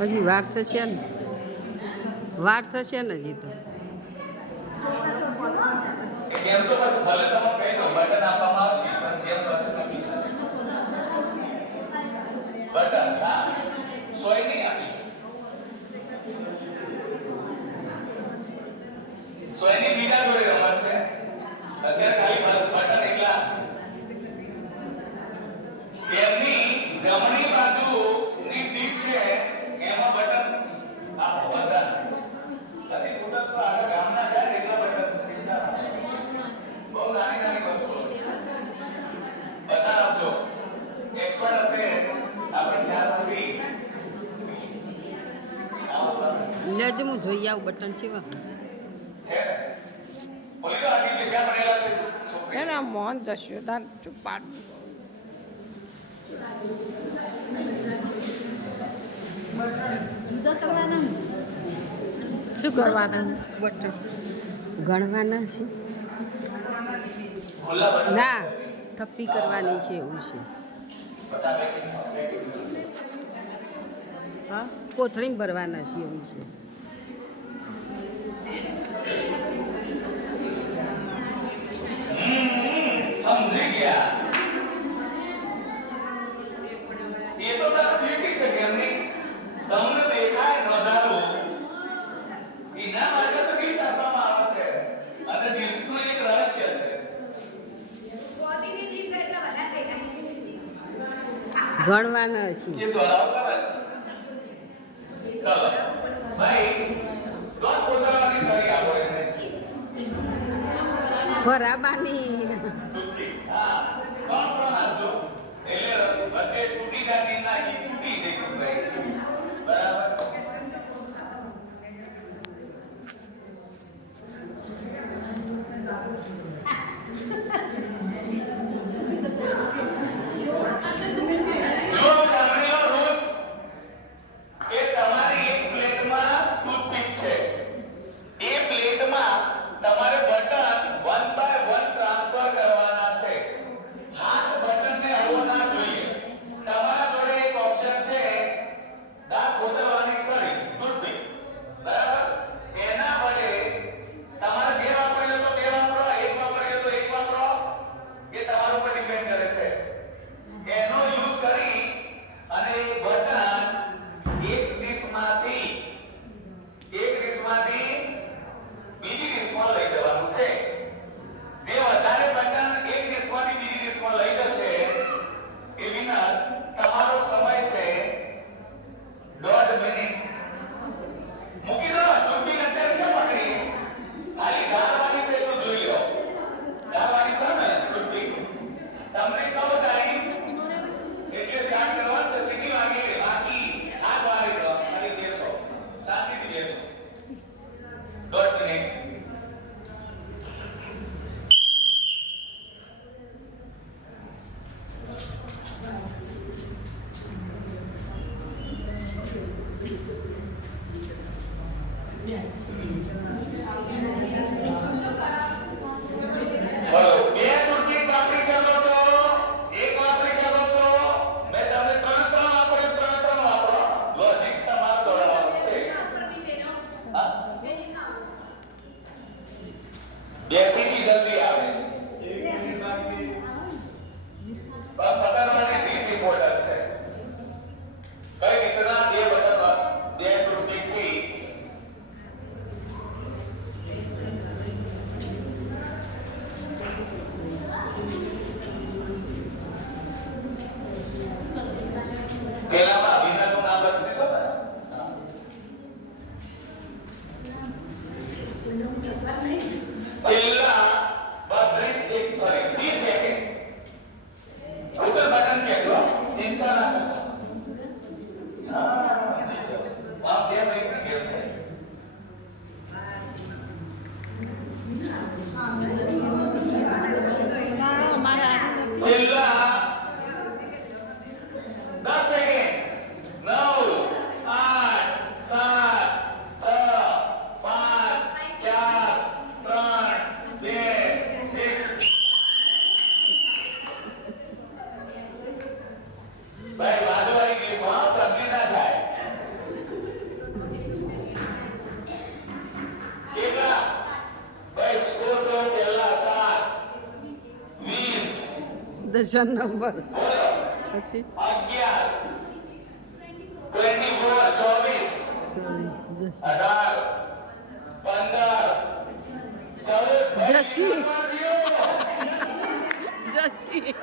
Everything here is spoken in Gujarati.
હજી વાર થશે ને, વાર થશે ને હજી તો. કેમ તો બસ ભલે તમે કહી દો બટન આપવામાં આવશે પણ કેમ પાસે નક્કી થશે બટન હા સોય નહીં આપી સોયની બીજા જોડે રમત છે અત્યારે ખાલી બટન એકલા છે એમની જમણી બાજુની ડીશ છે એમાં બટન આપો બધા નથી ફૂટસ તો આગળ ગામના જાય એટલા બટન છે ચિંતા બહુ નાની નાની વસ્તુઓ છે બતાવજો એક્સપર્ટ હશે આપણે ખ્યાલ પૂરી લેજ હું જોઈ આવું બટન છે વા છે ઓલી તો આજી જગ્યા બનેલા છે છોકરી એના મોહન જશોદા ચુપાડ જુદા કરવાના શું કરવાના બટન ગણવાના છે ખુલ્લા બટન ના થપ્પી કરવાની છે એવું છે. હા કોથળીમાં ભરવાના છે એવું છે. સમજી ગયા એ તો તારું બ્યુટી છે કે એમની તમને દેખાય નોંધારું એના માટે તો ડીશ આપવામાં આવે છે અને ડીશનું એક રહસ્ય છે ગણવાના છે. એ દોરાવ કરે ચલો ભાઈ દોત પોતાની સરી આપો એને બરાબાની હા કોણ પણ આપજો એટલે વચ્ચે તૂટી જાય ના તૂટી જાય ભાઈ બરાબર જો સાંભળી લો રૂલ્સ એ તમારી એક પ્લેટમાં ટૂથપીક છે એ પ્લેટમાં તમારે બટન 1 બાય 1 ટ્રાન્સફર કરવાના છે હાથ બટનને અડવો ના જોઈએ તમારા જોડે એક ઓપ્શન છે દાંત કોતરવાની સળી ટૂથપીક બરાબર એના વડે તમારે બે વાપરી લો તો બે વાપરો એક વાપરી લો તો એક વાપરો એ તમારા ઉપર ડિપેન્ડ કરે છે એનો યુઝ કરી અને બટન એક ડીશમાંથી બીજી ડીશમાં લઈ જવાનું છે જે વધારે બટન એક ડીશમાંથી બીજી ડીશમાં લઈ જશે એ વિનર તમારો સમય છે 1.5 મિનિટ મૂકી દો ટૂંકી અત્યારે કેમ પકડી ખાલી ગાળવાની છે એટલું જોઈ લો ગાળવાની છે ને ટૂંકી તમને કહો ટાઈમ એટલે સ્ટાર્ટ કરવાનું છે સીધી વાગી ગઈ બાકી હાથ વાળી દો ખાલી બેસો શાંતિથી બેસો 1.5 મિનિટ હલો બે ટૂંકી વાપરી શકો છો એક વાપરી શકો છો મેં તમને ત્રણ વાપરો લોજિક તમારો દોડાવવાનું છે હા બે થી બી જલ્દી આવે પકડવાની રીત ઇમ્પોર્ટન્ટ છે કઈ રીતના બે બટન બે ટૂંકીથી પેલામાં અભિનવનું નામ લખી દીધું ને છેલ્લા 30 સેકન્ડ ઉત્તર બટન કેજો ચિંતા ના કરજો હા જી સર આ બે મિનિટની ગેમ છે છેલ્લા 10 સેકન્ડ દર્શન નંબર પછી 11, 24, 25, 18, 15, 14, જસી જસી